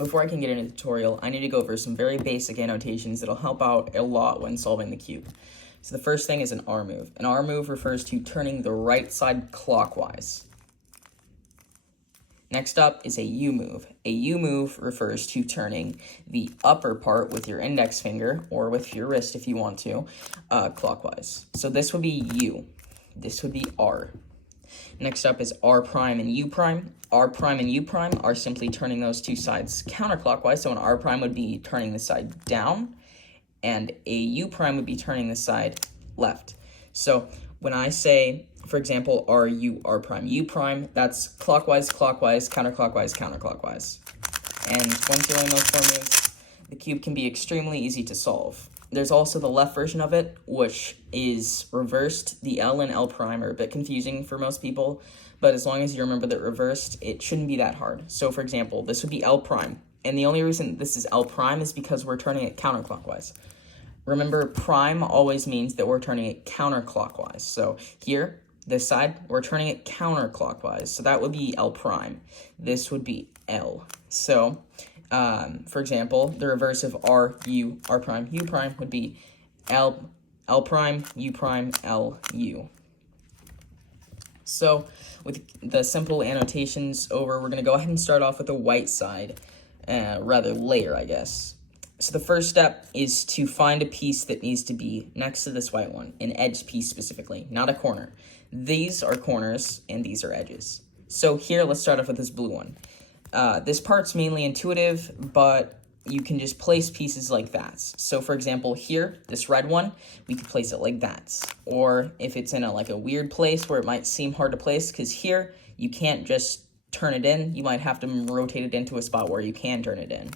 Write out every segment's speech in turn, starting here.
before I can get into the tutorial, I need to go over some very basic annotations that'll help out a lot when solving the cube. So the first thing is an R move. An R move refers to turning the right side clockwise. Next up is a U move. A U move refers to turning the upper part with your index finger, or with your wrist if you want to, clockwise. So this would be U. This would be R. Next up is R prime and U prime. R prime and U prime are simply turning those two sides counterclockwise. So an R prime would be turning the side down, and a U prime would be turning the side left. So when I say, for example, R, U, R prime, U prime, that's clockwise, clockwise, counterclockwise, counterclockwise. And once you learn those four moves, the cube can be extremely easy to solve. There's also the left version of it, which is reversed. The L and L prime are a bit confusing for most people, but as long as you remember that reversed, it shouldn't be that hard. So for example, this would be L prime, and the only reason this is L prime is because we're turning it counterclockwise. Remember, prime always means that we're turning it counterclockwise. So here, this side, we're turning it counterclockwise. So that would be L prime. This would be L. So, for example, the reverse of R, U, R prime, U prime would be L prime, U prime, L, U. So with the simple annotations over, we're going to go ahead and start off with the white side, layer, I guess. So the first step is to find a piece that needs to be next to this white one, an edge piece specifically, not a corner. These are corners and these are edges. So here, let's start off with this blue one. This part's mainly intuitive, but you can just place pieces like that. So for example, here, this red one, we could place it like that. Or if it's in a weird place where it might seem hard to place, because here, you can't just turn it in. You might have to rotate it into a spot where you can turn it in.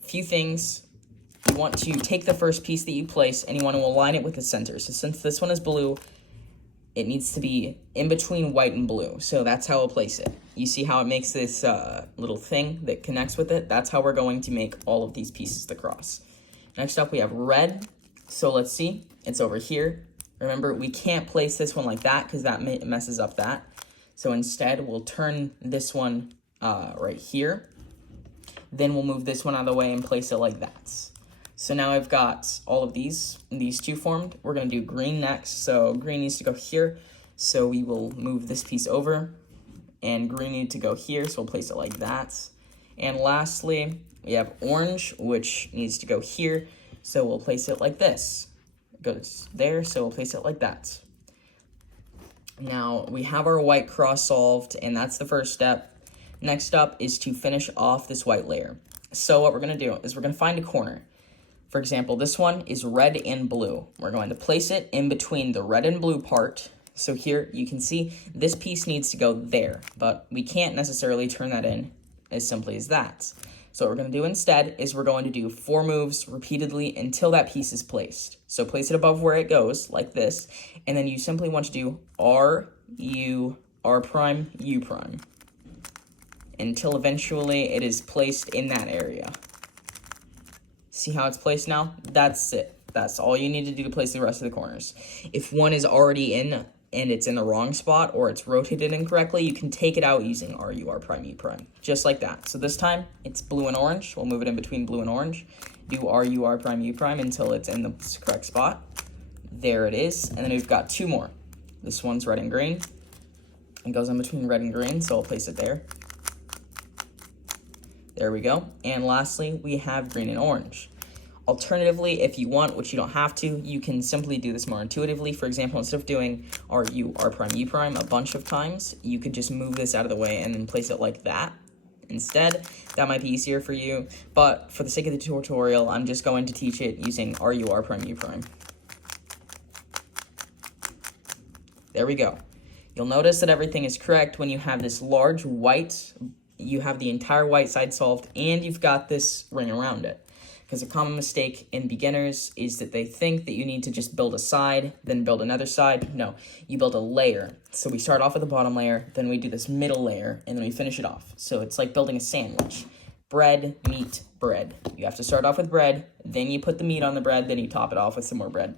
Few things. You want to take the first piece that you place and you want to align it with the center. So since this one is blue, it needs to be in between white and blue. So that's how I'll place it. You see how it makes this little thing that connects with it? That's how we're going to make all of these pieces to cross. Next up, we have red. So let's see. It's over here. Remember, we can't place this one like that because that messes up that. So instead, we'll turn this one right here. Then we'll move this one out of the way and place it like that. So now I've got all of these two formed. We're going to do green next. So green needs to go here. So we will move this piece over. And green needs to go here. So we'll place it like that. And lastly, we have orange, which needs to go here. So we'll place it like this. It goes there, so we'll place it like that. Now we have our white cross solved, and that's the first step. Next up is to finish off this white layer. So what we're going to do is we're going to find a corner. For example, this one is red and blue. We're going to place it in between the red and blue part. So here you can see this piece needs to go there, but we can't necessarily turn that in as simply as that. So what we're going to do instead is we're going to do 4 moves repeatedly until that piece is placed. So place it above where it goes, like this, and then you simply want to do R, U, R prime, U prime, until eventually it is placed in that area. See how it's placed now? That's it. That's all you need to do to place the rest of the corners. If one is already in and it's in the wrong spot or it's rotated incorrectly, you can take it out using R, U, R prime, U prime. Just like that. So this time, it's blue and orange. We'll move it in between blue and orange. Do R, U, R prime, U prime until it's in the correct spot. There it is. And then we've got 2 more. This one's red and green. It goes in between red and green, so I'll place it there. There we go. And lastly, we have green and orange. Alternatively, if you want, which you don't have to, you can simply do this more intuitively. For example, instead of doing R, U, R prime, U prime a bunch of times, you could just move this out of the way and then place it like that. Instead, that might be easier for you, but for the sake of the tutorial, I'm just going to teach it using R, U, R prime, U prime. There we go. You'll notice that everything is correct when you have this large white. You have the entire white side solved, and you've got this ring around it. Because a common mistake in beginners is that they think that you need to just build a side, then build another side. No, you build a layer. So we start off with the bottom layer, then we do this middle layer, and then we finish it off. So it's like building a sandwich. Bread, meat, bread. You have to start off with bread, then you put the meat on the bread, then you top it off with some more bread.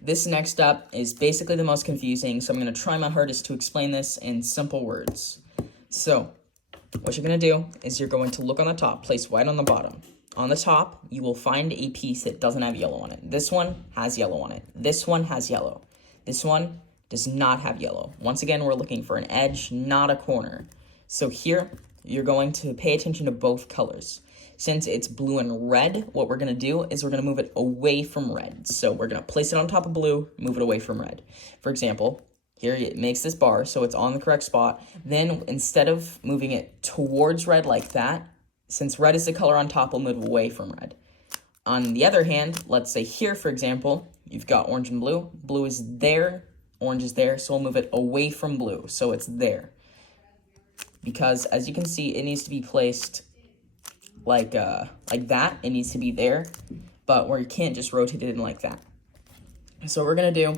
This next step is basically the most confusing, so I'm going to try my hardest to explain this in simple words. So, What you're going to do is you're going to look on the top, place white on the bottom. On the top, you will find a piece that doesn't have yellow on it. This one has yellow on it. This one has yellow. This one does not have yellow. Once again, we're looking for an edge, not a corner. So here, you're going to pay attention to both colors. Since it's blue and red, what we're going to do is we're going to move it away from red. So we're going to place it on top of blue, move it away from red. For example, here it makes this bar, so it's on the correct spot. Then instead of moving it towards red like that, since red is the color on top, we'll move away from red. On the other hand, let's say here, for example, you've got orange and blue. Blue is there, orange is there, so we'll move it away from blue, so it's there. Because as you can see, it needs to be placed like that. It needs to be there, but where you can't just rotate it in like that. So what we're gonna do,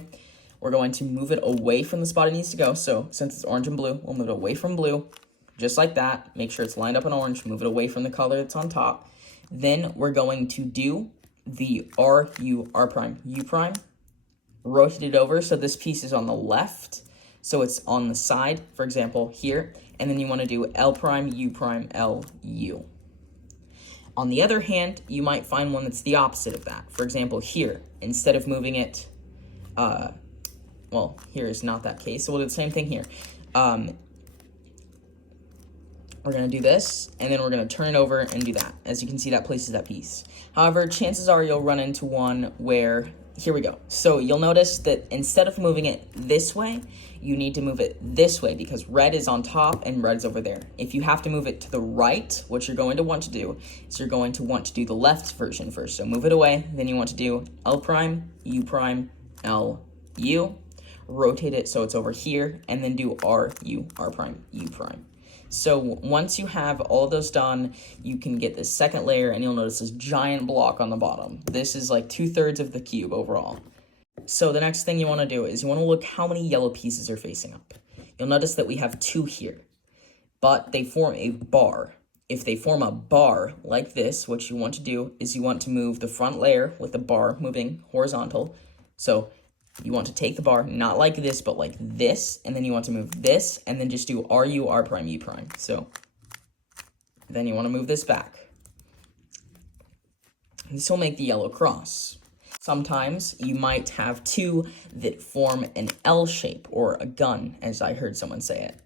we're going to move it away from the spot it needs to go. So since it's orange and blue, we'll move it away from blue, just like that. Make sure it's lined up in orange, move it away from the color that's on top. Then we're going to do the R prime, U prime, rotate it over so this piece is on the left, so it's on the side, for example, here, and then you want to do L prime, L, U. On the other hand, you might find one that's the opposite of that. For example, here, instead of moving it, well, here is not that case, so we'll do the same thing here. We're going to do this, and then we're going to turn it over and do that. As you can see, that places that piece. However, chances are you'll run into one where, here we go. So you'll notice that instead of moving it this way, you need to move it this way because red is on top and red's over there. If you have to move it to the right, what you're going to want to do is you're going to want to do the left version first. So move it away, then you want to do L prime, L, U, rotate it so it's over here, and then do R prime, U prime. So once you have all of those done, you can get this second layer and you'll notice this giant block on the bottom. This is like 2/3 of the cube overall. So the next thing you want to do is you want to look how many yellow pieces are facing up. You'll notice that we have 2 here, but they form a bar. If they form a bar like this, what you want to do is you want to move the front layer with the bar moving horizontal. So you want to take the bar, not like this, but like this, and then you want to move this, and then just do R prime, U prime. So then you want to move this back. This will make the yellow cross. Sometimes you might have 2 that form an L shape, or a gun, as I heard someone say it.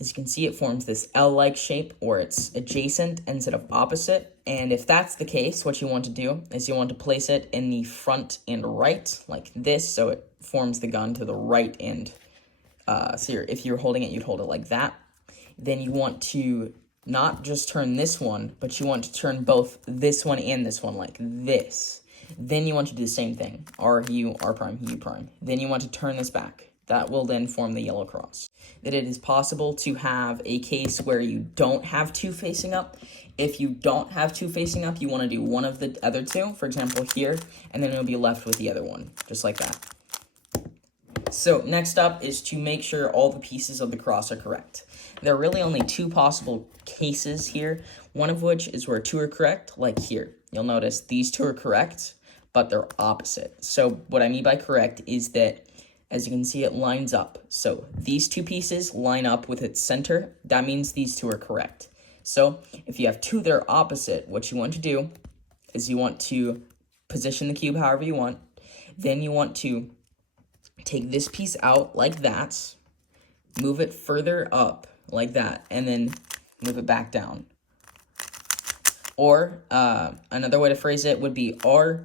As you can see, it forms this L-like shape where it's adjacent instead of opposite. And if that's the case, what you want to do is you want to place it in the front and right, like this, so it forms the gun to the right end. If you're holding it, you'd hold it like that. Then you want to not just turn this one, but you want to turn both this one and this one like this. Then you want to do the same thing, R prime, U prime. Then you want to turn this back. That will then form the yellow cross. That it is possible to have a case where you don't have 2 facing up. If you don't have 2 facing up, you want to do one of the other 2, for example here, and then it'll be left with the other one, just like that. So next up is to make sure all the pieces of the cross are correct. There are really only 2 possible cases here, one of which is where 2 are correct, like here. You'll notice these 2 are correct, but they're opposite. So what I mean by correct is that, as you can see, it lines up. So these 2 pieces line up with its center. That means these 2 are correct. So if you have 2 that are opposite, what you want to do is you want to position the cube however you want. Then you want to take this piece out like that, move it further up like that, and then move it back down. Or another way to phrase it would be R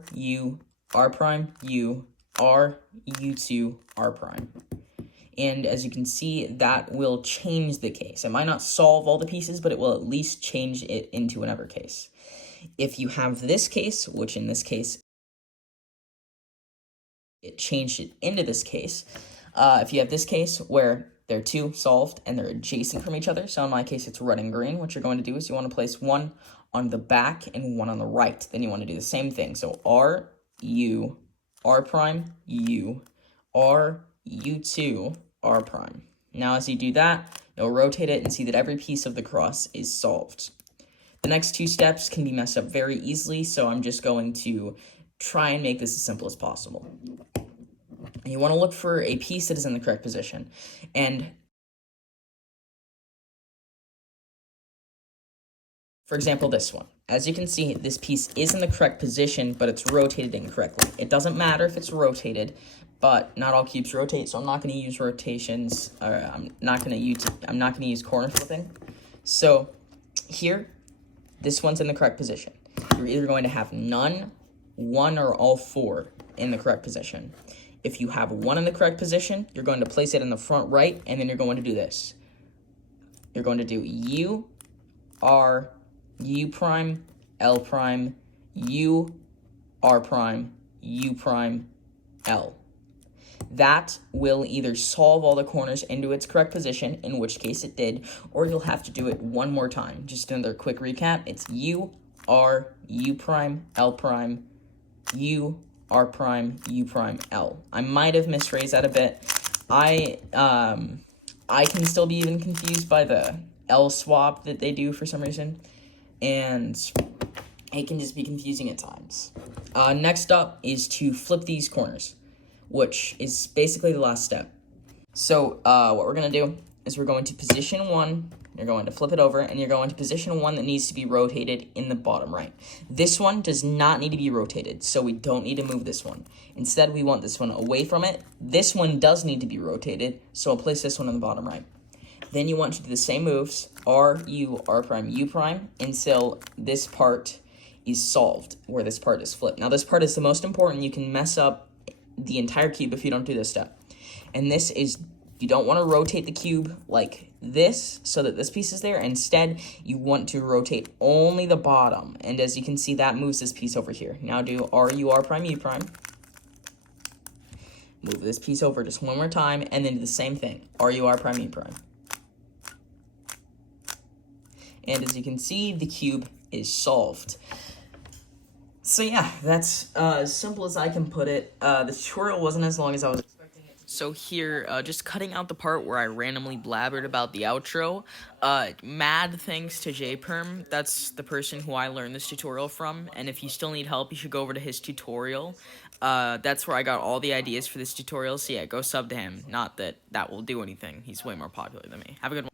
prime, U, R, U2, R prime. And as you can see, that will change the case. It might not solve all the pieces, but it will at least change it into another case. If you have this case, which in this case, it changed it into this case. If you have this case where they're 2 solved and they're adjacent from each other, so in my case it's red and green, what you're going to do is you want to place one on the back and one on the right. Then you want to do the same thing. So R, U, R prime, U, R, U2, R prime. Now as you do that, you'll rotate it and see that every piece of the cross is solved. The next 2 steps can be messed up very easily, so I'm just going to try and make this as simple as possible. You want to look for a piece that is in the correct position, and For example, this one. As you can see, this piece is in the correct position, but it's rotated incorrectly. It doesn't matter if it's rotated, but not all cubes rotate, so I'm not going to use rotations, or I'm not going to use corner flipping. So here, this one's in the correct position. You're either going to have none, one, or all four in the correct position. If you have one in the correct position, you're going to place it in the front right, and then you're going to do this. You're going to do U, R, U prime, L prime, U, R prime, U prime, L. That will either solve all the corners into its correct position, in which case it did, or you'll have to do it one more time. Just another quick recap. It's U, R, U prime, L prime, U, R prime, U prime, L. I might have misphrased that a bit. I can still be even confused by the L swap that they do for some reason, and it can just be confusing at times. Next up is to flip these corners, which is basically the last step. So what we're going to do is we're going to position one, you're going to flip it over, and you're going to position one that needs to be rotated in the bottom right. This one does not need to be rotated, so we don't need to move this one. Instead, we want this one away from it. This one does need to be rotated, so I'll place this one in the bottom right. Then you want to do the same moves, R, U, R prime, U prime, until this part is solved, where this part is flipped. Now, this part is the most important. You can mess up the entire cube if you don't do this step. And this is, you don't want to rotate the cube like this so that this piece is there. Instead, you want to rotate only the bottom. And as you can see, that moves this piece over here. Now do R, U, R prime, U prime. Move this piece over just one more time, and then do the same thing, R, U, R prime, U prime. And as you can see, the cube is solved. So yeah, that's as simple as I can put it. The tutorial wasn't as long as I was expecting it to be. So here, just cutting out the part where I randomly blabbered about the outro. Mad thanks to JPerm. That's the person who I learned this tutorial from. And if you still need help, you should go over to his tutorial. That's where I got all the ideas for this tutorial. So yeah, go sub to him. Not that that will do anything. He's way more popular than me. Have a good one.